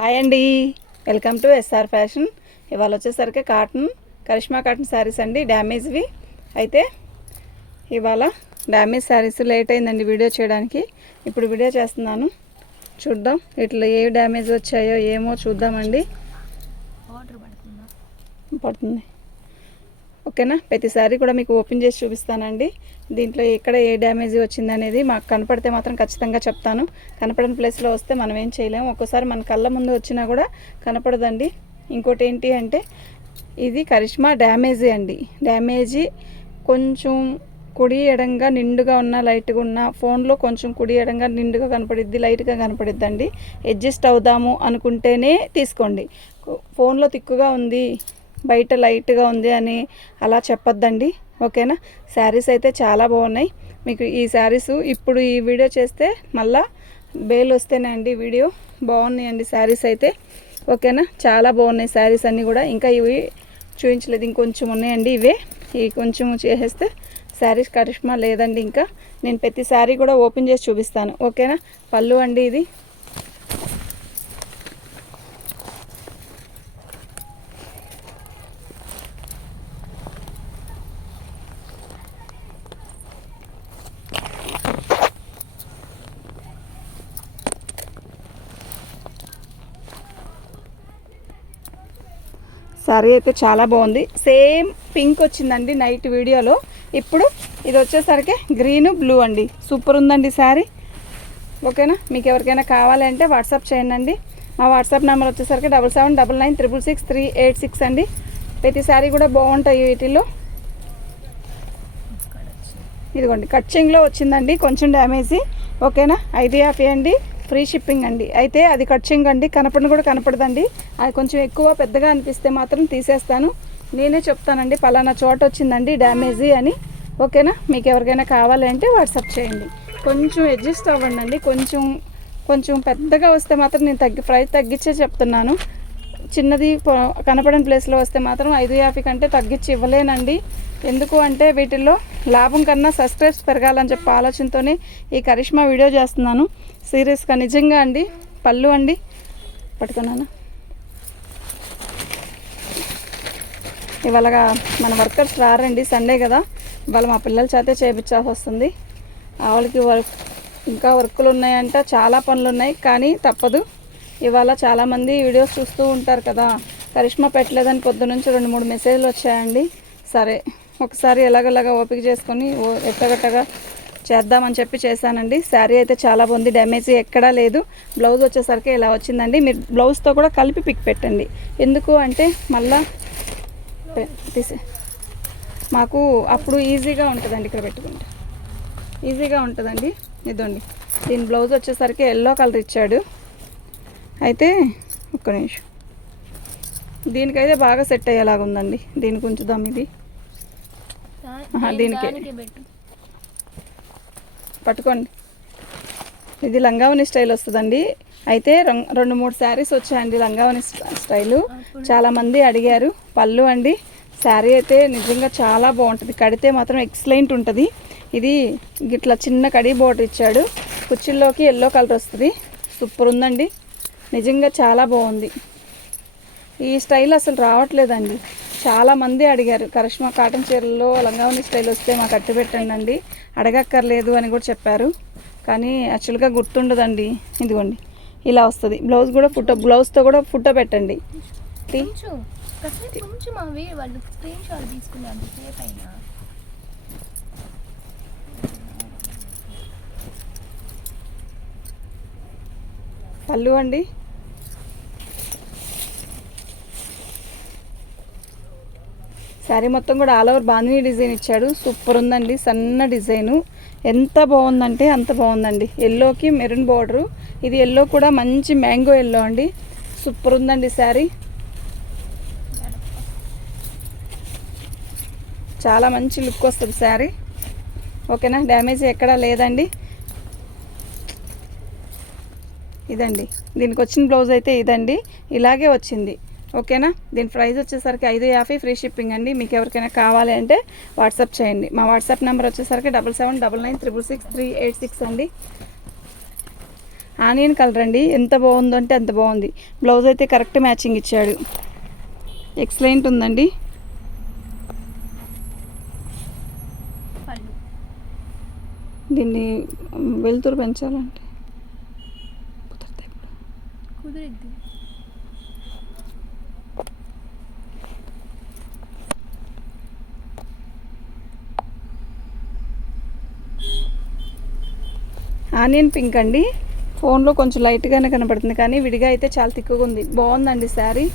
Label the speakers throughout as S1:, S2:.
S1: Hi అండి. Welcome to SR fashion. ఇవాళ వచ్చేసరికి కాటన్ కరిష్మా కాటన్ శారీస్ అండి డ్యామేజ్వి. అయితే ఇవాళ డ్యామేజ్ శారీస్ లేట్ అయిందండి వీడియో చేయడానికి. ఇప్పుడు వీడియో చేస్తున్నాను. చూద్దాం ఇట్లా ఏ డ్యామేజ్ వచ్చాయో ఏమో చూద్దామండి.
S2: ఆర్డర్ పడుతుందా?
S1: పడుతుంది. ఓకేనా? ప్రతిసారి కూడా మీకు ఓపెన్ చేసి చూపిస్తానండి. దీంట్లో ఎక్కడ ఏ డ్యామేజ్ వచ్చిందనేది మాకు కనపడితే మాత్రం ఖచ్చితంగా చెప్తాను. కనపడని ప్లేస్లో వస్తే మనం ఏం చేయలేము ఒక్కోసారి మన కళ్ళ ముందు వచ్చినా కూడా కనపడదండి. ఇంకోటి ఏంటి అంటే ఇది కరిష్మా డ్యామేజీ అండి. డ్యామేజీ కొంచెం కుడి ఎడంగా నిండుగా ఉన్న లైట్గా ఉన్న ఫోన్లో కొంచెం కుడి ఎడంగా నిండుగా కనపడిద్ది లైట్గా కనపడిద్దండి. అడ్జస్ట్ అవుదాము అనుకుంటేనే తీసుకోండి. ఫోన్లో తిక్కుగా ఉంది బయట లైట్గా ఉంది అని అలా చెప్పొద్దండి. ఓకేనా? శారీస్ అయితే చాలా బాగున్నాయి. మీకు ఈ శారీస్ ఇప్పుడు ఈ వీడియో చేస్తే మళ్ళా బేల్ వస్తేనే అండి వీడియో. బాగున్నాయండి శారీస్ అయితే. ఓకేనా? చాలా బాగున్నాయి శారీస్ అన్నీ కూడా. ఇంకా ఇవి చూపించలేదు. ఇంకొంచెం ఉన్నాయండి ఇవే. ఇవి కొంచెం చేసేస్తే శారీస్ కరిష్మా లేదండి ఇంకా. నేను ప్రతి శారీ కూడా ఓపెన్ చేసి చూపిస్తాను. ఓకేనా? పళ్ళు అండి ఇది. శారీ అయితే చాలా బాగుంది. సేమ్ పింక్ వచ్చిందండి నైట్ వీడియోలో. ఇప్పుడు ఇది వచ్చేసరికి గ్రీన్ బ్లూ అండి. సూపర్ ఉందండి శారీ ఓకేనా? మీకు ఎవరికైనా కావాలంటే వాట్సాప్ చేయండి మా వాట్సాప్ నెంబర్ వచ్చేసరికి double seven double nine triple six three eight six అండి. ప్రతి శారీ కూడా బాగుంటాయి వీటిల్లో. ఇదిగోండి కట్చింగ్లో వచ్చిందండి కొంచెం డ్యామేజీ. ఓకేనా? ఐదు యాఫీ అండి. ఫ్రీ షిప్పింగ్ అండి. అయితే అది కట్చింగ్ అండి. కనపడిన కూడా కనపడదండి. అది కొంచెం ఎక్కువ పెద్దగా అనిపిస్తే మాత్రం తీసేస్తాను. నేనే చెప్తానండి. పలానా చోట వచ్చిందండి డ్యామేజీ అని. ఓకేనా? మీకు ఎవరికైనా కావాలంటే వాట్సాప్ చేయండి. కొంచెం అడ్జస్ట్ అవ్వండి అండి కొంచెం కొంచెం పెద్దగా వస్తే మాత్రం నేను తగ్గి ప్రైస్ తగ్గించే చెప్తున్నాను. చిన్నది కనపడని ప్లేస్లో వస్తే మాత్రం ఐదు యాభై కంటే తగ్గించి ఇవ్వలేనండి. ఎందుకు అంటే వీటిల్లో లాభం కన్నా సబ్స్క్రైబ్స్ పెరగాలని చెప్పి ఆలోచనతోనే ఈ కరిష్మా వీడియో చేస్తున్నాను. సీరియస్గా నిజంగా అండి. పళ్ళు అండి. పట్టుకున్నాను? ఇవాళగా మన వర్కర్స్ రారండి. సండే కదా. ఇవాళ మా పిల్లల చేతే చేయించాల్సి వస్తుంది. ఆవిడకి వర్క్ ఇంకా వర్కులు ఉన్నాయంట. చాలా పనులు ఉన్నాయి కానీ తప్పదు. ఇవాళ చాలామంది వీడియోస్ చూస్తూ ఉంటారు కదా. కరిష్మా పెట్టలేదని పొద్దు నుంచి రెండు మూడు మెసేజ్లు వచ్చాయండి. సరే ఒకసారి ఎలాగలాగా ఓపిక చేసుకొని ఓ- ఎట్టగట్టగా చేద్దామని చెప్పి చేశానండి. శారీ అయితే చాలా బాగుంది. డ్యామేజ్ ఎక్కడా లేదు. బ్లౌజ్ వచ్చేసరికి ఇలా వచ్చిందండి. మీరు బ్లౌజ్తో కూడా కలిపి పిక్ పెట్టండి. ఎందుకు అంటే మళ్ళా తీసే మాకు అప్పుడు ఈజీగా ఉంటుందండి ఇక్కడ పెట్టుకుంటే. ఈజీగా ఉంటుందండి. ఇదండి దీని బ్లౌజ్ వచ్చేసరికి ఎల్లో కలర్ ఇచ్చాడు. అయితే ఒక్క నిమిషం. దీనికైతే బాగా సెట్ అయ్యేలాగా ఉందండి దీనికి ఉంచుదాం ఇది దీనికి. పట్టుకోండి. ఇది లంగావని స్టైల్ వస్తుందండి. అయితే రెండు మూడు శారీస్ వచ్చాయండి లంగావని స్ట- స్టైలు. చాలామంది అడిగారు పళ్ళు అండి. శారీ అయితే నిజంగా చాలా బాగుంటుంది. కడితే మాత్రం ఎక్సలెంట్ ఉంటుంది. ఇది ఇట్లా చిన్న కడి బోర్డర్ ఇచ్చాడు. కుర్చీల్లోకి ఎల్లో కలర్ వస్తుంది. సూపర్ ఉందండి. నిజంగా చాలా బాగుంది. ఈ స్టైల్ అసలు రావట్లేదండి. చాలా మంది అడిగారు కరిష్మా కాటన్ చీరల్లో లంగావని స్టైల్ వస్తే మాకు అట్టు పెట్టండి అండి. అడగక్కర్లేదు అని కూడా చెప్పారు. కానీ యాక్చువల్గా గుర్తుండదండి. ఇదిగోండి ఇలా వస్తుంది. బ్లౌజ్ కూడా ఫుటో బ్లౌజ్తో కూడా ఫుటో పెట్టండి. టీ-
S2: కొంచెం కాసేపు కొంచెం అవి వాళ్ళు స్క్రీన్ షాట్ తీసుకుని అంతసేపు అయినా
S1: పళ్ళు అండి శారీ మొత్తం కూడా ఆల్ ఓవర్ బాందిని డిజైన్ ఇచ్చాడు. సూపర్ ఉందండి సన్న డిజైను. ఎంత బాగుందంటే అంత బాగుందండి. ఎల్లోకి మెరూన్ బార్డరు ఇది ఎల్లో కూడా మంచి మ్యాంగో ఎల్లో అండి. సూపర్ ఉందండి శారీ. చాలా మంచి లుక్ వస్తుంది శారీ. ఓకేనా? డ్యామేజ్ ఎక్కడా లేదండి. ఇదండి. దీనికి వచ్చిన బ్లౌజ్ అయితే ఇదండి. ఇలాగే వచ్చింది. ఓకేనా? దీని ప్రైస్ వచ్చేసరికి ఐదు యాభై ఫ్రీ షిప్పింగ్ అండి. మీకు ఎవరికైనా కావాలి అంటే వాట్సాప్ చేయండి. మా వాట్సాప్ నెంబర్ వచ్చేసరికి double seven double nine triple six three eight six అండి. ఆనియన్ కలర్ అండి. ఎంత బాగుందో అంటే అంత బాగుంది. బ్లౌజ్ అయితే కరెక్ట్ మ్యాచింగ్ ఇచ్చాడు. ఎక్సలెంట్ ఉందండి. దీన్ని వెలుతురు పెంచాలంటే.
S2: కుదిరిద్ది.
S1: ఆనియన్ పింక్ అండి. ఫోన్లో కొంచెం లైట్గానే కనపడుతుంది కానీ విడిగా అయితే చాలా తిక్కుగా ఉంది. బాగుందండి శారీ.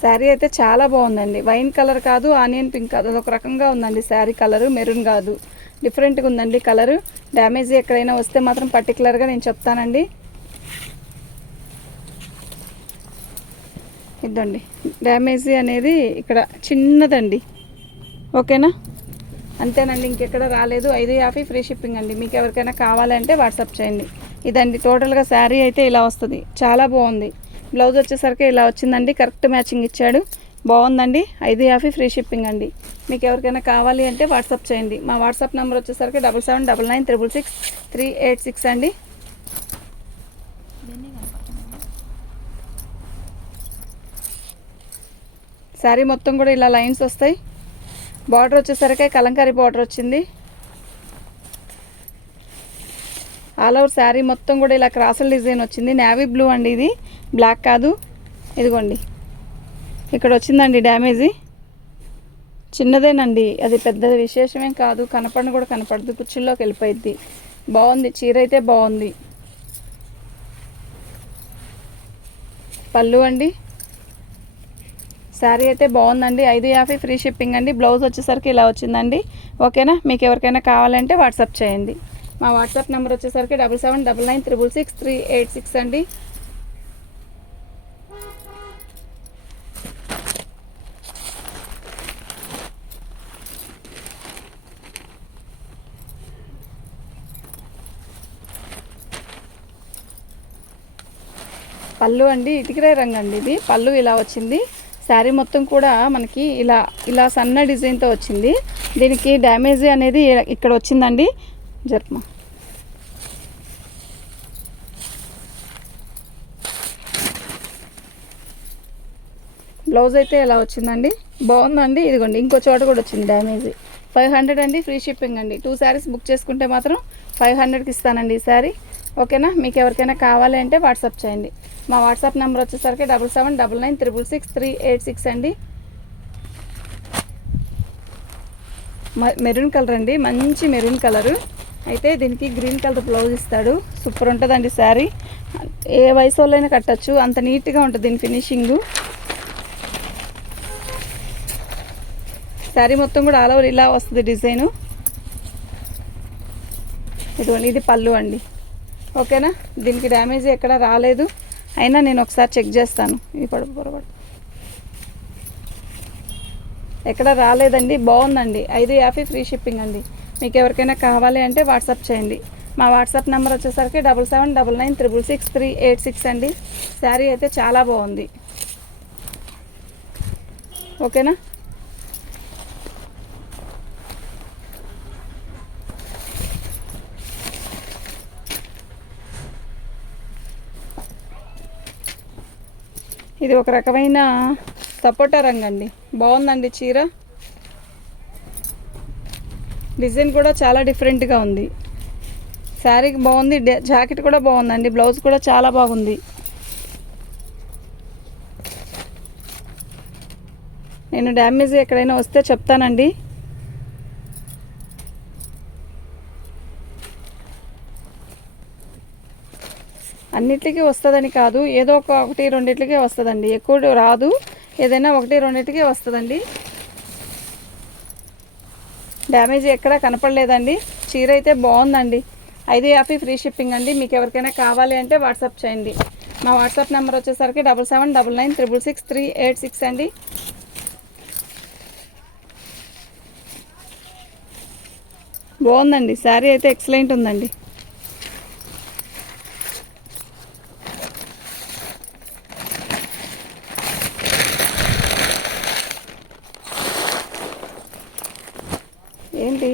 S1: శారీ అయితే చాలా బాగుందండి. వైన్ కలర్ కాదు ఆనియన్ పింక్ కాదు. అదొక రకంగా ఉందండి శారీ కలర్. మెరూన్ కాదు. డిఫరెంట్గా ఉందండి కలరు. డ్యామేజ్ ఎక్కడైనా వస్తే మాత్రం పర్టికులర్గా నేను చెప్తానండి. ఇదండి డ్యామేజ్ అనేది ఇక్కడ చిన్నదండి. ఓకేనా? అంతేనండి ఇంకెక్కడ రాలేదు. ఐదు యాభై ఫ్రీ షిప్పింగ్ అండి. మీకు ఎవరికైనా కావాలంటే వాట్సాప్ చేయండి. ఇదండి టోటల్గా శారీ అయితే ఇలా వస్తుంది. చాలా బాగుంది. బ్లౌజ్ వచ్చేసరికి ఇలా వచ్చిందండి. కరెక్ట్ మ్యాచింగ్ ఇచ్చాడు. బాగుందండి. ఐదు యాభై ఫ్రీ షిప్పింగ్ అండి. మీకు ఎవరికైనా కావాలి అంటే వాట్సాప్ చేయండి. మా వాట్సాప్ నెంబర్ వచ్చేసరికి double seven double nine triple six three eight six అండి. శారీ మొత్తం కూడా ఇలా లైన్స్ వస్తాయి. బార్డర్ వచ్చేసరికి కలంకారీ బార్డర్ వచ్చింది. ఆల్ ఓవర్ శారీ మొత్తం కూడా ఇలా క్రాసల్ డిజైన్ వచ్చింది. నేవీ బ్లూ అండి ఇది. బ్లాక్ కాదు. ఇదిగోండి. ఇక్కడ వచ్చిందండి డ్యామేజీ. చిన్నదేనండి. అది పెద్ద విశేషమేం కాదు. కనపడిన కూడా కనపడదు. కుర్చీల్లోకి వెళ్ళిపోయింది బాగుంది. చీర అయితే బాగుంది. పళ్ళు అండి. శారీ అయితే బాగుందండి. ఐదు యాభై ఫ్రీ షిప్పింగ్ అండి. బ్లౌజ్ వచ్చేసరికి ఇలా వచ్చిందండి. ఓకేనా? మీకు ఎవరికైనా కావాలంటే వాట్సాప్ చేయండి. మా వాట్సాప్ నెంబర్ వచ్చేసరికి double seven double nine triple six three eight six అండి. పళ్ళు అండి. ఇటుకరే రంగు అండి ఇది. పళ్ళు ఇలా వచ్చింది. శారీ మొత్తం కూడా మనకి ఇలా ఇలా సన్న డిజైన్తో వచ్చింది. దీనికి డ్యామేజ్ అనేది ఇక్కడ వచ్చిందండి. జర్మ. బ్లౌజ్ అయితే ఎలా వచ్చిందండి? బాగుందండి. ఇదిగోండి ఇంకో చోట కూడా వచ్చింది డ్యామేజ్. ఫైవ్ హండ్రెడ్ అండి ఫ్రీ షిప్పింగ్ అండి. టూ శారీస్ బుక్ చేసుకుంటే మాత్రం ఫైవ్ హండ్రెడ్కి ఇస్తానండి ఈ శారీ. ఓకేనా? మీకు ఎవరికైనా కావాలి అంటే వాట్సాప్ చేయండి. మా వాట్సాప్ నెంబర్ వచ్చేసరికి double seven double nine triple six three eight six అండి. మెరూన్ కలర్ అండి మంచి మెరూన్ కలరు. అయితే దీనికి గ్రీన్ కలర్ బ్లౌజ్ ఇస్తాడు. సూపర్ ఉంటుందండి శారీ. ఏ వయసు వాళ్ళైనా కట్టచ్చు. అంత నీట్గా ఉంటుంది దీని ఫినిషింగు. శారీ మొత్తం కూడా ఆల్ ఓవర్ ఇలా వస్తుంది డిజైను. ఇదిగోండి ఇది పళ్ళు అండి. ఓకేనా? దీనికి డ్యామేజ్ ఎక్కడ రాలేదు. అయినా నేను ఒకసారి చెక్ చేస్తాను. ఈ పొడవు పొరపాటు. ఎక్కడ రాలేదండి బాగుందండి. ఐదు యాభై ఫ్రీ షిప్పింగ్ అండి. మీకు ఎవరికైనా కావాలి అంటే వాట్సాప్ చేయండి. మా వాట్సాప్ నెంబర్ వచ్చేసరికి double seven double nine triple six three eight six అండి. శారీ అయితే చాలా బాగుంది. ఓకేనా? ఇది ఒక రకమైన సపోటా రంగు అండి బాగుందండి చీర. డిజైన్ కూడా చాలా డిఫరెంట్గా ఉంది. శారీకి బాగుంది జాకెట్ కూడా బాగుందండి. బ్లౌజ్ కూడా చాలా బాగుంది. నేను డ్యామేజ్ ఎక్కడైనా వస్తే చెప్తానండి. అన్నిటికీ వస్తుందని కాదు. ఏదో ఒక ఒకటి రెండిట్లకే వస్తుందండి. ఎక్కువ రాదు. ఏదైనా ఒకటి రెండిటికే వస్తుందండి. డ్యామేజ్ ఎక్కడా కనపడలేదండి. చీర అయితే బాగుందండి. ఐదు యాభై ఫ్రీ షిప్పింగ్ అండి. మీకు ఎవరికైనా కావాలి అంటే వాట్సాప్ చేయండి. మా వాట్సాప్ నెంబర్ వచ్చేసరికి double seven double nine triple six three eight six అండి. బాగుందండి. శారీ అయితే ఎక్సలెంట్ ఉందండి ఏంటి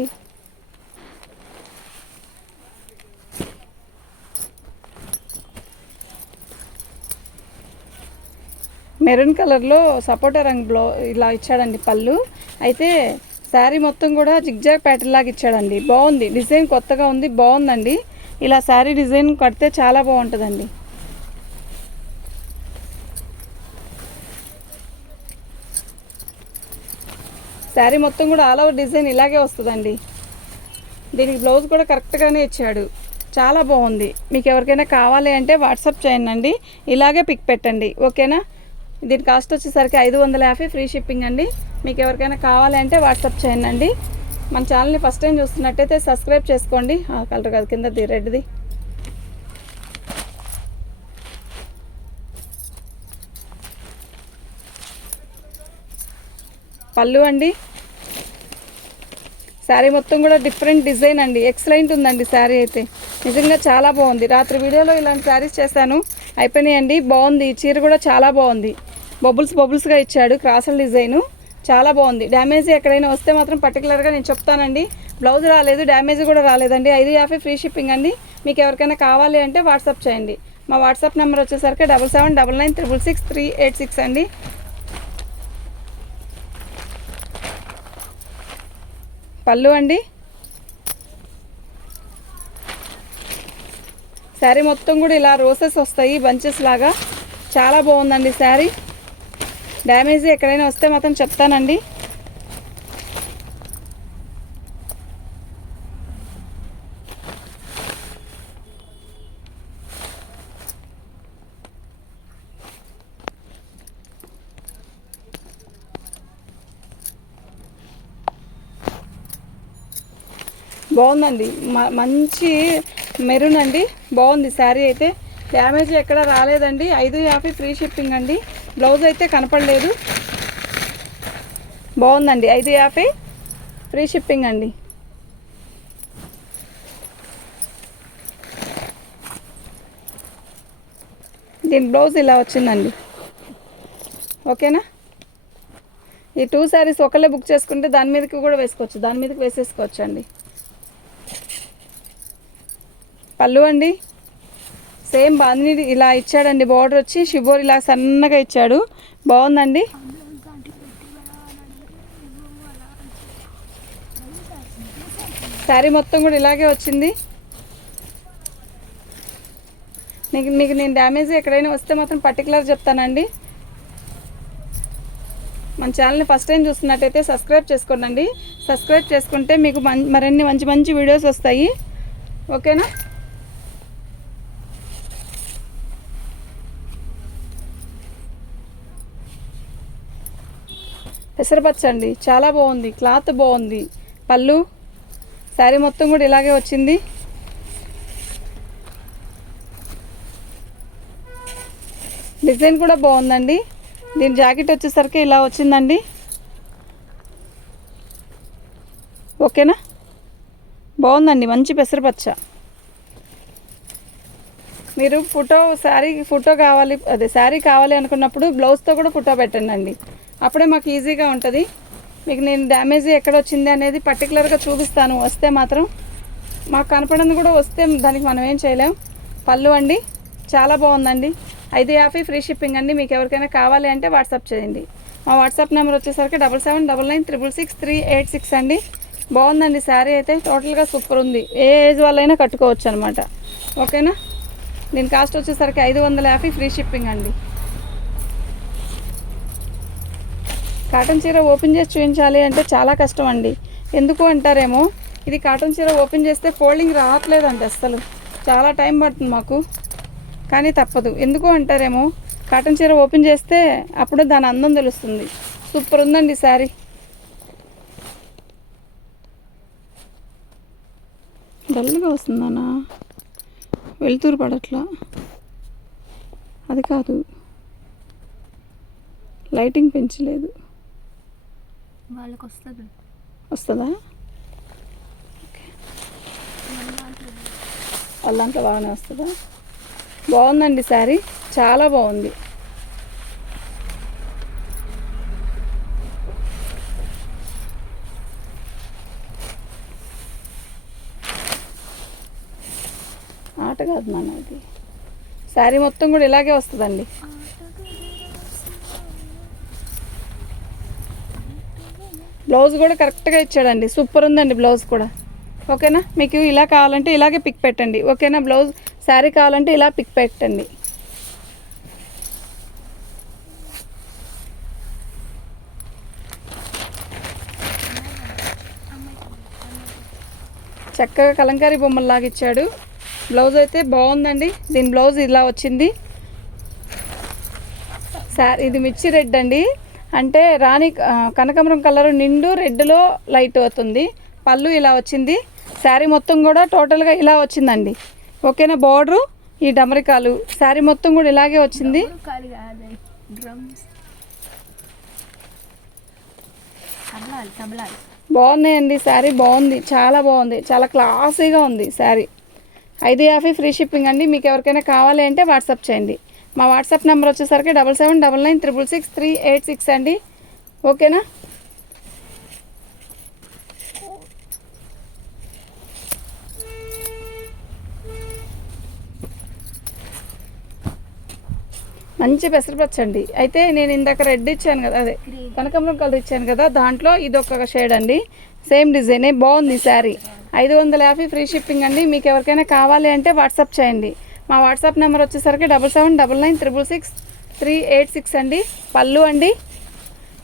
S1: మెరూన్ కలర్లో సపోటా రంగు బ్లౌ ఇలా ఇచ్చాడండి పళ్ళు. అయితే శారీ మొత్తం కూడా జిగ్జాగ్ ప్యాటర్న్ లాగా ఇచ్చాడండి. బాగుంది. డిజైన్ కొత్తగా ఉంది. బాగుందండి. ఇలా శారీ డిజైన్ కడితే చాలా బాగుంటుందండి. శారీ మొత్తం కూడా ఆల్ ఓవర్ డిజైన్ ఇలాగే వస్తుందండి. దీనికి బ్లౌజ్ కూడా కరెక్ట్గానే ఇచ్చాడు. చాలా బాగుంది. మీకు ఎవరికైనా కావాలి అంటే వాట్సాప్ చేయండి. ఇలాగే పిక్ పెట్టండి. ఓకేనా? దీని కాస్ట్ వచ్చేసరికి ఐదు వందల యాభై ఫ్రీ షిప్పింగ్ అండి. మీకు ఎవరికైనా కావాలి అంటే వాట్సాప్ చేయండి మన ఛానల్ని ఫస్ట్ టైం చూస్తున్నట్టయితే సబ్స్క్రైబ్ చేసుకోండి. ఆ కలర్ కాదు కిందది రెడ్ది. పళ్ళు అండి. శారీ మొత్తం కూడా డిఫరెంట్ డిజైన్ అండి. ఎక్సలెంట్ ఉందండి శారీ అయితే. నిజంగా చాలా బాగుంది. రాత్రి వీడియోలో ఇలాంటి శారీస్ చేశాను. అయిపోయినాయండి. బాగుంది. చీర కూడా చాలా బాగుంది. బబుల్స్ బబుల్స్గా ఇచ్చాడు క్రాసల్ డిజైను. చాలా బాగుంది. డ్యామేజ్ ఎక్కడైనా వస్తే మాత్రం పర్టికులర్గా నేను చెప్తానండి. బ్లౌజ్ రాలేదు డ్యామేజ్ కూడా రాలేదండి. ఐదు యాభై ఫ్రీ షిప్పింగ్ అండి. మీకు ఎవరికైనా కావాలి అంటే వాట్సాప్ చేయండి. మా వాట్సాప్ నెంబర్ వచ్చేసరికి double seven double nine triple six three eight six అండి. పళ్ళు అండి. శారీ మొత్తం కూడా ఇలా రోసెస్ వస్తాయి బంచెస్ లాగా. చాలా బాగుందండి శారీ. డ్యామేజ్ ఎక్కడైనా వస్తే మాత్రం చెప్తానండి. బాగుందండి. మ- మంచి మెరూన్ అండి. బాగుంది. శారీ అయితే డ్యామేజ్ ఎక్కడ రాలేదండి. ఐదు యాభై ఫ్రీ షిప్పింగ్ అండి. బ్లౌజ్ అయితే కనపడలేదు. బాగుందండి. ఐదు యాభై. ఫ్రీ షిప్పింగ్ అండి. దీని బ్లౌజ్ ఇలా వచ్చిందండి. ఓకేనా? ఈ టూ శారీస్ ఒకళ్ళే బుక్ చేసుకుంటే దాని మీదకి కూడా వేసుకోవచ్చు. దాని మీదకి వేసేసుకోవచ్చు అండి పళ్ళు అండి. సేమ్ బాగుంది ఇలా ఇచ్చాడండి బార్డర్ వచ్చి షిబోర్ ఇలా సన్నగా ఇచ్చాడు. బాగుందండి? శారీ మొత్తం కూడా ఇలాగే వచ్చింది. నీకు నీకు నేను డ్యామేజ్ ఎక్కడైనా వస్తే మాత్రం పర్టికులర్ చెప్తానండి. మన ఛానల్ని ఫస్ట్ టైం చూస్తున్నట్టయితే సబ్స్క్రైబ్ చేసుకోండి సబ్స్క్రైబ్ చేసుకుంటే మీకు మరిన్ని మంచి మంచి వీడియోస్ వస్తాయి. ఓకేనా పెసరపచ్చ అండి చాలా బాగుంది. క్లాత్ బాగుంది. పళ్ళు శారీ మొత్తం కూడా ఇలాగే వచ్చింది. డిజైన్ కూడా బాగుందండి. దీని జాకెట్ వచ్చేసరికి ఇలా వచ్చిందండి. ఓకేనా? బాగుందండి. మంచి పెసరపచ్చ. మీరు ఫోటో శారీ ఫోటో కావాలి అదే శారీ కావాలి అనుకున్నప్పుడు బ్లౌజ్తో కూడా ఫోటో పెట్టండి అండి అప్పుడే మాకు ఈజీగా ఉంటుంది. మీకు నేను డ్యామేజ్ ఎక్కడ వచ్చింది అనేది పర్టికులర్గా చూపిస్తాను. వస్తే మాత్రం మాకు కనపడింది కూడా వస్తే దానికి మనం ఏం చేయలేం. పళ్ళు అండి చాలా బాగుందండి. ఐదు యాభై ఫ్రీ షిప్పింగ్ అండి. మీకు ఎవరికైనా కావాలి అంటే వాట్సాప్ చేయండి. మా వాట్సాప్ నెంబర్ వచ్చేసరికి double seven double nine triple six three eight six అండి. బాగుందండి శారీ అయితే. టోటల్గా సూపర్ ఉంది. ఏ ఏజ్ వాళ్ళైనా కట్టుకోవచ్చు అనమాట ఓకేనా? దీని కాస్ట్ వచ్చేసరికి ఐదు వందల యాభై ఫ్రీ షిప్పింగ్ అండి. కాటన్ చీర ఓపెన్ చేసి చూపించాలి అంటే చాలా కష్టం అండి. ఎందుకు అంటారేమో? ఇది కాటన్ చీర ఓపెన్ చేస్తే ఫోల్డింగ్ రావట్లేదండి అసలు చాలా టైం పడుతుంది మాకు. కానీ తప్పదు. ఎందుకు అంటారేమో? కాటన్ చీర ఓపెన్ చేస్తే అప్పుడు దాని అందం తెలుస్తుంది. సూపర్ ఉందండి శారీ. డల్గా వస్తుందనా వెలుతురు పడట్లా. అది కాదు. లైటింగ్ పెంచలేదు.
S2: వాళ్ళకి వస్తుంది?
S1: వస్తుందా వాళ్ళ బాగానే వస్తుందా? బాగుందండి సారీ చాలా బాగుంది. ఆట కాదు మనది సారీ శారీ మొత్తం కూడా ఇలాగే వస్తుందండి. బ్లౌజ్ కూడా కరెక్ట్గా ఇచ్చాడండి. సూపర్ ఉందండి బ్లౌజ్ కూడా. ఓకేనా? మీకు ఇలా కావాలంటే ఇలాగే పిక్ పెట్టండి. ఓకేనా? బ్లౌజ్ శారీ కావాలంటే ఇలా పిక్ పెట్టండి. చక్కగా కలంకారీ బొమ్మల్లాగా ఇచ్చాడు. బ్లౌజ్ అయితే బాగుందండి. దీని బ్లౌజ్ ఇలా వచ్చింది. సార్ ఇది మిర్చి రెడ్ అండి. అంటే రాణి కనకమరం కనకాంబరం కలర్ నిండు రెడ్లో లైట్ అవుతుంది. పళ్ళు ఇలా వచ్చింది. శారీ మొత్తం కూడా టోటల్గా ఇలా వచ్చిందండి. ఓకేనా బార్డరు? ఈ డమరికాలు. శారీ మొత్తం కూడా ఇలాగే వచ్చింది. బాగున్నాయండి శారీ బాగుంది. చాలా బాగుంది. చాలా క్లాసీగా ఉంది శారీ. ఐదు యాభై ఫ్రీ షిప్పింగ్ అండి. మీకు ఎవరికైనా కావాలి అంటే వాట్సాప్ చేయండి. మా వాట్సాప్ నెంబర్ వచ్చేసరికి double seven double nine triple six three eight six అండి. ఓకేనా? మంచి పెసరపచ్చండి అయితే నేను ఇందాక రెడ్ ఇచ్చాను కదా అదే కనకంబరం కలర్ ఇచ్చాను కదా దాంట్లో ఇది ఒక షేడ్ అండి. సేమ్ డిజైనే బాగుంది శారీ. ఐదు వందల యాభై ఫ్రీ షిప్పింగ్ అండి. మీకు ఎవరికైనా కావాలి అంటే వాట్సాప్ చేయండి. మా వాట్సాప్ నెంబర్ వచ్చేసరికి double seven double nine triple six three eight six అండి. పళ్ళు అండి.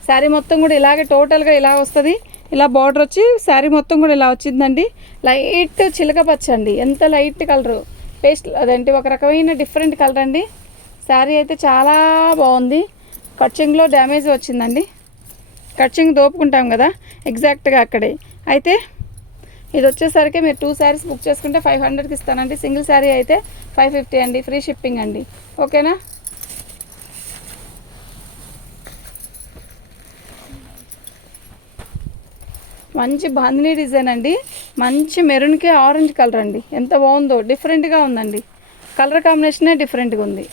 S1: శారీ మొత్తం కూడా ఇలాగే టోటల్గా ఇలా వస్తుంది. ఇలా బార్డర్ వచ్చి శారీ మొత్తం కూడా ఇలా వచ్చిందండి. లైట్ చిలక పచ్చ అండి ఎంత లైట్ కలరు. పేస్ట్ అదేంటి ఒక రకమైన డిఫరెంట్ కలర్ అండి. శారీ అయితే చాలా బాగుంది. కచ్చింగ్లో డ్యామేజ్ వచ్చిందండి. కచ్చింగ్ దోపుకుంటాం కదా ఎగ్జాక్ట్గా అక్కడే. అయితే ఇది వచ్చేసరికి మీరు టూ శారీస్ బుక్ చేసుకుంటే ఫైవ్ హండ్రెడ్కి ఇస్తానండి. సింగిల్ శారీ అయితే ఫైవ్ ఫిఫ్టీ అండి. ఫ్రీ షిప్పింగ్ అండి. ఓకేనా మంచి బాందినీ డిజైన్ అండి. మంచి మెరూన్కి ఆరెంజ్ కలర్ అండి. ఎంత బాగుందో. డిఫరెంట్గా ఉందండి. కలర్ కాంబినేషనే డిఫరెంట్గా ఉంది.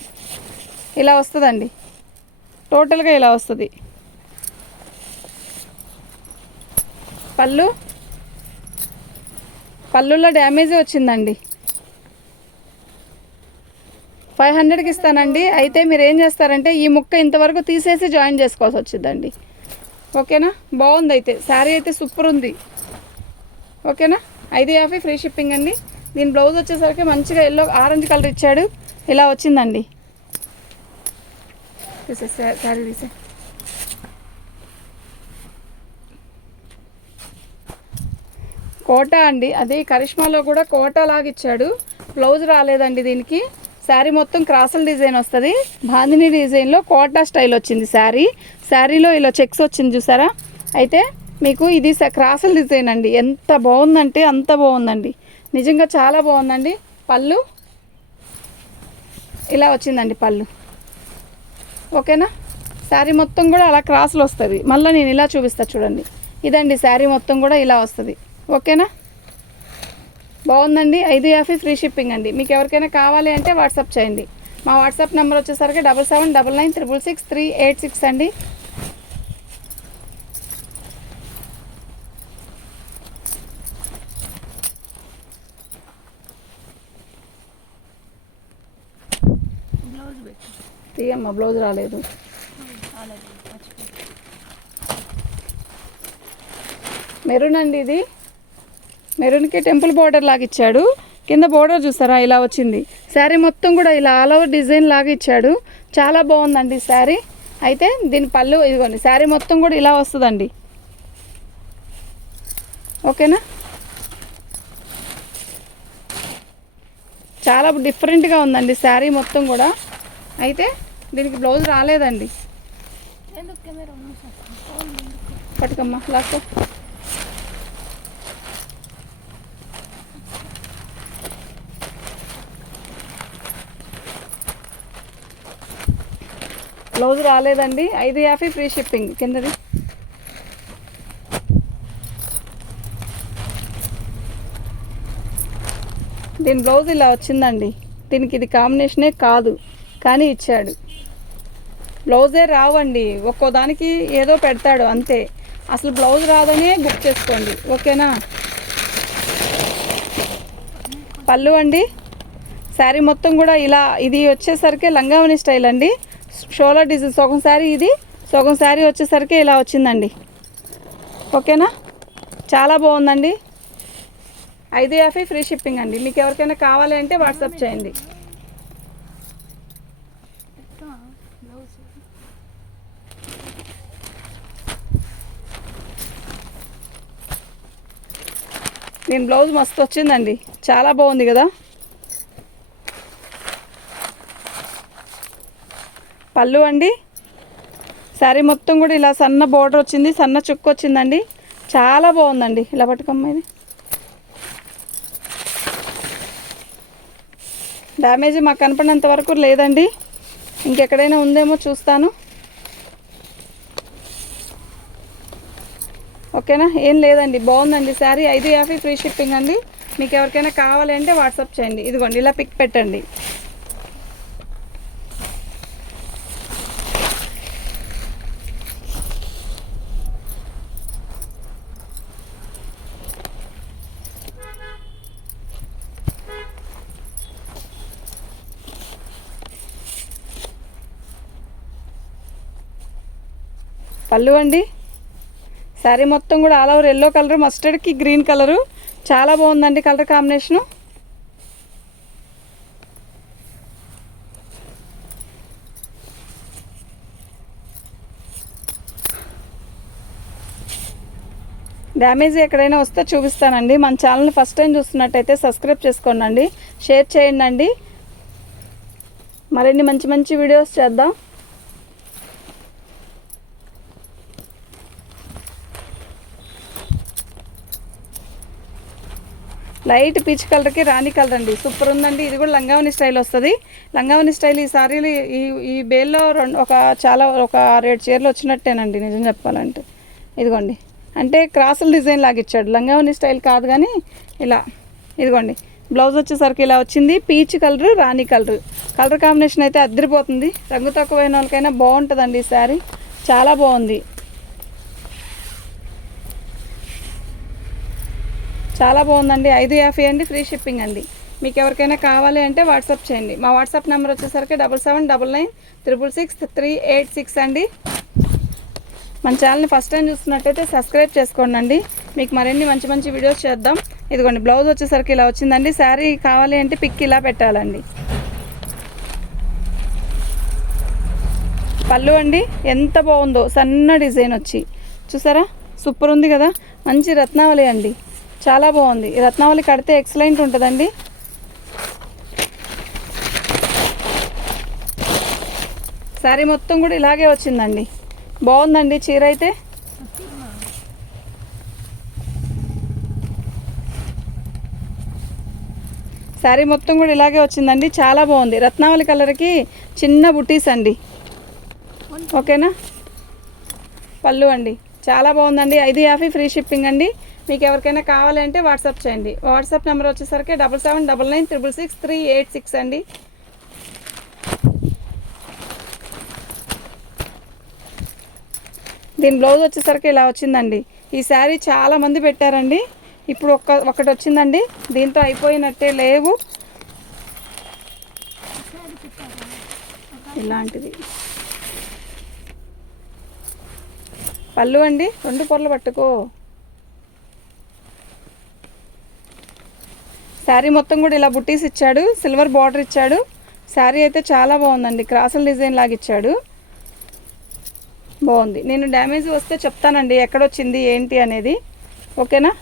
S1: ఇలా వస్తుందండి. టోటల్గా ఇలా వస్తుంది. పళ్ళు? పళ్ళులో డ్యామేజ్ వచ్చిందండి. ఫైవ్ హండ్రెడ్కి ఇస్తానండి. అయితే మీరు ఏం చేస్తారంటే ఈ ముక్క ఇంతవరకు తీసేసి జాయిన్ చేసుకోవాల్సి వచ్చిందండి. ఓకేనా? బాగుంది అయితే. శారీ అయితే సూపర్ ఉంది. ఓకేనా? ఐదు యాభై ఫ్రీ షిప్పింగ్ అండి. దీని బ్లౌజ్ వచ్చేసరికి మంచిగా ఎల్లో ఆరెంజ్ కలర్ ఇచ్చాడు. ఇలా వచ్చిందండి. తీసే శారీ తీసే కోట అండి. అది కరిష్మాలో కూడా కోట లాగా ఇచ్చాడు. బ్లౌజ్ రాలేదండి దీనికి. శారీ మొత్తం క్రాసల్ డిజైన్ వస్తుంది. బాందిని డిజైన్లో కోటా స్టైల్ వచ్చింది శారీ. శారీలో ఇలా చెక్స్ వచ్చింది చూసారా? అయితే మీకు ఇది స- క్రాసల్ డిజైన్ అండి. ఎంత బాగుందంటే అంత బాగుందండి. నిజంగా చాలా బాగుందండి. పళ్ళు. ఇలా వచ్చిందండి పళ్ళు. ఓకేనా? శారీ మొత్తం కూడా అలా క్రాసులు వస్తుంది. మళ్ళీ నేను ఇలా చూపిస్తా చూడండి. ఇదండి శారీ మొత్తం కూడా ఇలా వస్తుంది. ఓకేనా? బాగుందండి. ఐదు యాభై ఫ్రీ షిప్పింగ్ అండి. మీకు ఎవరికైనా కావాలి అంటే వాట్సాప్ చేయండి. మా వాట్సాప్ నెంబర్ వచ్చేసరికి double seven double nine triple six three eight six అండి. తీయమ్మ బ్లౌజ్ రాలేదు. మెరూన్ అండి ఇది. మెరూన్కి టెంపుల్ బోర్డర్ లాగా ఇచ్చాడు. కింద బోర్డర్ చూసారా? ఇలా వచ్చింది. శారీ మొత్తం కూడా ఇలా ఆల్ ఓవర్ డిజైన్ లాగా ఇచ్చాడు. చాలా బాగుందండి శారీ. అయితే దీని పళ్ళు ఇదిగోండి శారీ మొత్తం కూడా ఇలా వస్తుందండి. ఓకేనా? చాలా డిఫరెంట్గా ఉందండి శారీ మొత్తం కూడా. అయితే దీనికి బ్లౌజ్ రాలేదండి. పట్టుకమ్మా లాక్కో. బ్లౌజ్ రాలేదండి. ఐదు యాభై ఫ్రీ షిప్పింగ్. కిందది. దీని బ్లౌజ్ ఇలా వచ్చిందండి. దీనికి ఇది కాంబినేషనే కాదు. కానీ ఇచ్చాడు. బ్లౌజే రావండి. ఒక్కో దానికి ఏదో పెడతాడు అంతే. అసలు బ్లౌజ్ రాదనే బుక్ చేసుకోండి. ఓకేనా? పళ్ళు అండి. శారీ మొత్తం కూడా ఇలా ఇది వచ్చేసరికి లంగావని స్టైల్ అండి. షోలా డిజైన్ సగం శారీ ఇది. సగం శారీ వచ్చేసరికి ఇలా వచ్చిందండి. ఓకేనా? చాలా బాగుందండి. ఐదు యాభై ఫ్రీ షిప్పింగ్ అండి. మీకు ఎవరికైనా కావాలి అంటే వాట్సాప్ చేయండి.
S2: బ్లౌజ్
S1: దీని బ్లౌజ్ మస్తు వచ్చిందండి. చాలా బాగుంది కదా? పళ్ళు అండి. శారీ మొత్తం కూడా ఇలా సన్న బోర్డర్ వచ్చింది సన్న చుక్క వచ్చిందండి. చాలా బాగుందండి ఇలా పట్టుకోమ్మ ఇది. డ్యామేజ్ మాకు కనపడినంత వరకు లేదండి. ఇంకెక్కడైనా ఉందేమో చూస్తాను. ఓకేనా? ఏం లేదండి. బాగుందండి శారీ ఐదు యాభై ఫ్రీ షిప్పింగ్ అండి. మీకు ఎవరికైనా కావాలి అంటే వాట్సాప్ చేయండి. ఇదిగోండి ఇలా పిక్ పెట్టండి. పళ్ళు అండి. శారీ మొత్తం కూడా ఆల్ ఓవర్ ఎల్లో కలర్ మస్టర్డ్కి గ్రీన్ కలరు. చాలా బాగుందండి కలర్ కాంబినేషను. డ్యామేజ్ ఎక్కడైనా వస్తే చూపిస్తానండి. మన ఛానల్ని ఫస్ట్ టైం చూస్తున్నట్టయితే సబ్స్క్రైబ్ చేసుకోండి షేర్ చేయండి మరిన్ని మంచి మంచి వీడియోస్ చేద్దాం. లైట్ పీచ్ కలర్కి రాణి కలర్ అండి. సూపర్ ఉందండి. ఇది కూడా లంగావని స్టైల్ వస్తుంది. లంగావని స్టైల్ ఈ సారీలు ఈ ఈ బేల్లో రెండు ఒక చాలా ఒక ఆరేడు చీరలు వచ్చినట్టేనండి నిజం చెప్పాలంటే. ఇదిగోండి. అంటే క్రాసుల డిజైన్ లాగా ఇచ్చాడు. లంగావని స్టైల్ కాదు కానీ ఇలా ఇదిగోండి. బ్లౌజ్ వచ్చేసరికి ఇలా వచ్చింది. పీచ్ కలర్ రాణి కలర్. కలర్ కాంబినేషన్ అయితే అద్దరిపోతుంది. రంగు తక్కువైన వాళ్ళకైనా బాగుంటుందండి ఈ శారీ చాలా బాగుంది. చాలా బాగుందండి. ఐదు యాభై అండి ఫ్రీ షిప్పింగ్ అండి. మీకు ఎవరికైనా కావాలి అంటే వాట్సాప్ చేయండి. మా వాట్సాప్ నెంబర్ వచ్చేసరికి double seven double nine triple six three eight six అండి. మన ఛానల్ని ఫస్ట్ టైం చూస్తున్నట్టయితే సబ్స్క్రైబ్ చేసుకోండి అండి మీకు మరిన్ని మంచి మంచి వీడియోస్ చేద్దాం. ఇదిగోండి బ్లౌజ్ వచ్చేసరికి ఇలా వచ్చిందండి. శారీ కావాలి అంటే పిక్ ఇలా పెట్టాలండి. పళ్ళు అండి ఎంత బాగుందో. సన్న డిజైన్ వచ్చి. చూసారా? సూపర్ ఉంది కదా? మంచి రత్నావళి అండి. చాలా బాగుంది. రత్నావళి కడితే ఎక్సలెంట్ ఉంటుందండి. శారీ మొత్తం కూడా ఇలాగే వచ్చిందండి. బాగుందండి చీర అయితే. శారీ మొత్తం కూడా ఇలాగే వచ్చిందండి. చాలా బాగుంది. రత్నావళి కలర్కి చిన్న బుటీస్ అండి. ఓకేనా? పళ్ళు అండి. చాలా బాగుందండి. ఐదు యాభై ఫ్రీ షిప్పింగ్ అండి. మీకు ఎవరికైనా కావాలంటే వాట్సాప్ చేయండి. వాట్సాప్ నెంబర్ వచ్చేసరికి double seven double nine triple six three eight six అండి. దీని బ్లౌజ్ వచ్చేసరికి ఇలా వచ్చిందండి. ఈ శారీ చాలా మంది పెట్టారండి. ఇప్పుడు ఒక్క ఒకటి వచ్చిందండి. దీంతో అయిపోయినట్టే లేవు. ఇలాంటిది. పళ్ళు అండి రెండు పొరలు పట్టుకో. శారీ మొత్తం కూడా ఇలా బుట్టీస్ ఇచ్చాడు సిల్వర్ బార్డర్ ఇచ్చాడు. శారీ అయితే చాలా బాగుందండి క్రాసల్ డిజైన్ లాగా ఇచ్చాడు. బాగుంది. నేను డ్యామేజ్ వస్తే చెప్తానండి ఎక్కడొచ్చింది ఏంటి అనేది. ఓకేనా?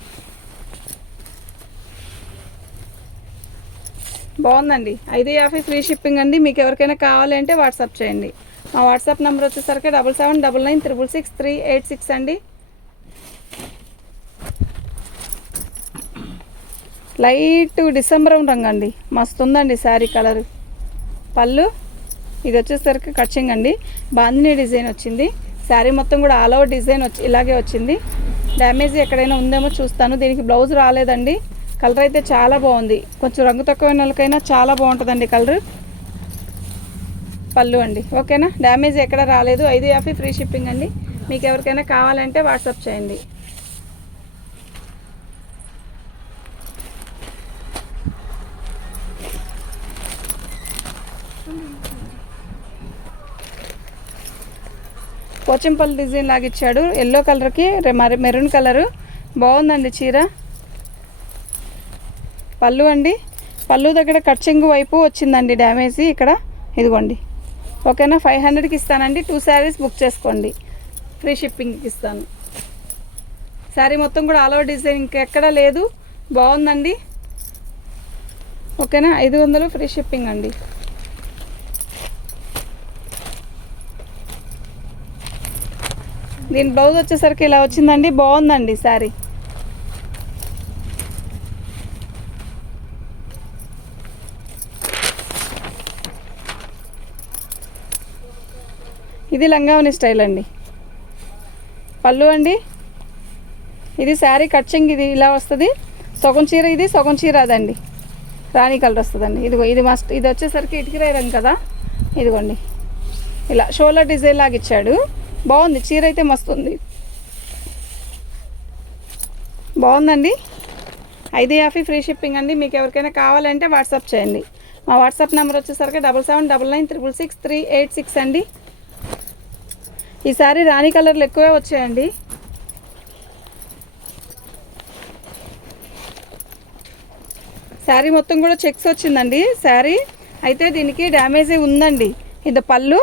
S1: బాగుందండి. ఐదు యాభై ఫ్రీ షిప్పింగ్ అండి. మీకు ఎవరికైనా కావాలి అంటే వాట్సాప్ చేయండి. మా వాట్సాప్ నెంబర్ వచ్చేసరికి double seven double nine triple six three eight six అండి. లైట్ డిసెంబరం రంగు అండి. మస్తు ఉందండి శారీ కలర్. పళ్ళు ఇది వచ్చేసరికి కచ్చింగ్ అండి. బాందిని డిజైన్ వచ్చింది. శారీ మొత్తం కూడా ఆల్ ఓవర్ డిజైన్ వచ్చి ఇలాగే వచ్చింది. డ్యామేజ్ ఎక్కడైనా ఉందేమో చూస్తాను. దీనికి బ్లౌజ్ రాలేదండి. కలర్ అయితే చాలా బాగుంది. కొంచెం రంగు తక్కువైన వాళ్ళకైనా చాలా బాగుంటుందండి కలర్. పళ్ళు అండి. ఓకేనా? డ్యామేజ్ ఎక్కడ రాలేదు. ఐదు యాభై ఫ్రీ షిప్పింగ్ అండి. మీకు ఎవరికైనా కావాలంటే వాట్సాప్ చేయండి. పోచంపల్లి డిజైన్ లాగా ఇచ్చాడు. ఎల్లో కలర్కి రె- మరి మెరూన్ కలరు బాగుందండి చీర. పళ్ళు అండి. పళ్ళు దగ్గర కట్చింగ్ వైపు వచ్చిందండి డ్యామేజ్ ఇక్కడ. ఇదిగోండి. ఓకేనా? ఫైవ్ హండ్రెడ్కి ఇస్తానండి. టూ శారీస్ బుక్ చేసుకోండి. ఫ్రీ షిప్పింగ్కి ఇస్తాను. శారీ మొత్తం కూడా ఆల్ ఓవర్ డిజైన్ ఇంకెక్కడా లేదు. బాగుందండి. ఓకేనా? ఐదు వందలు ఫ్రీ షిప్పింగ్ అండి. దీని బ్లౌజ్ వచ్చేసరికి ఇలా వచ్చిందండి. బాగుందండి శారీ ఇది లంగావని స్టైల్ అండి. పళ్ళు అండి. ఇది శారీ కట్చింగ్ ఇది ఇలా వస్తుంది. సగం చీర ఇది సగం చీర అదండి. రాణి కలర్ వస్తుందండి. ఇదిగో ఇది మస్ట్ ఇది వచ్చేసరికి ఇటుకిరాయి రంగు కదా. ఇదిగోండి. ఇలా షోలర్ డిజైన్ లాగా ఇచ్చాడు. బాగుంది. చీర అయితే మస్తు ఉంది బాగుందండి? ఐదు యాభై ఫ్రీ షిప్పింగ్ అండి. మీకు ఎవరికైనా కావాలంటే వాట్సాప్ చేయండి. మా వాట్సాప్ నెంబర్ వచ్చేసరికి double seven double nine triple six three eight six అండి. ఈసారి రాణి కలర్లు ఎక్కువే వచ్చాయండి. శారీ మొత్తం కూడా చెక్స్ వచ్చిందండి. శారీ అయితే దీనికి డ్యామేజ్ ఉందండి. ఇది పళ్ళు.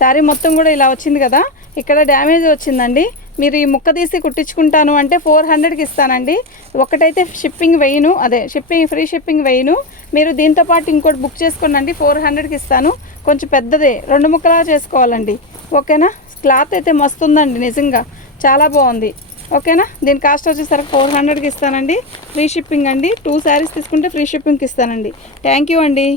S1: శారీ మొత్తం కూడా ఇలా వచ్చింది కదా. ఇక్కడ డ్యామేజ్ వచ్చిందండి. మీరు ఈ ముక్క తీసి కుట్టించుకుంటాను అంటే ఫోర్ హండ్రెడ్కి ఇస్తానండి. ఒకటైతే షిప్పింగ్ వేయను అదే షిప్పింగ్ ఫ్రీ షిప్పింగ్ వేయను. మీరు దీంతో పాటు ఇంకోటి బుక్ చేసుకోండి ఫోర్ హండ్రెడ్కి ఇస్తాను. కొంచెం పెద్దదే రెండు ముక్కలా చేసుకోవాలండి. ఓకేనా? క్లాత్ అయితే మస్తు ఉందండి నిజంగా. చాలా బాగుంది. ఓకేనా? దీని కాస్ట్ వచ్చేసరికి ఫోర్ హండ్రెడ్కి ఇస్తానండి. ఫ్రీ షిప్పింగ్ అండి. టూ శారీస్ తీసుకుంటే ఫ్రీ షిప్పింగ్కి ఇస్తానండి. థ్యాంక్ యూ అండి.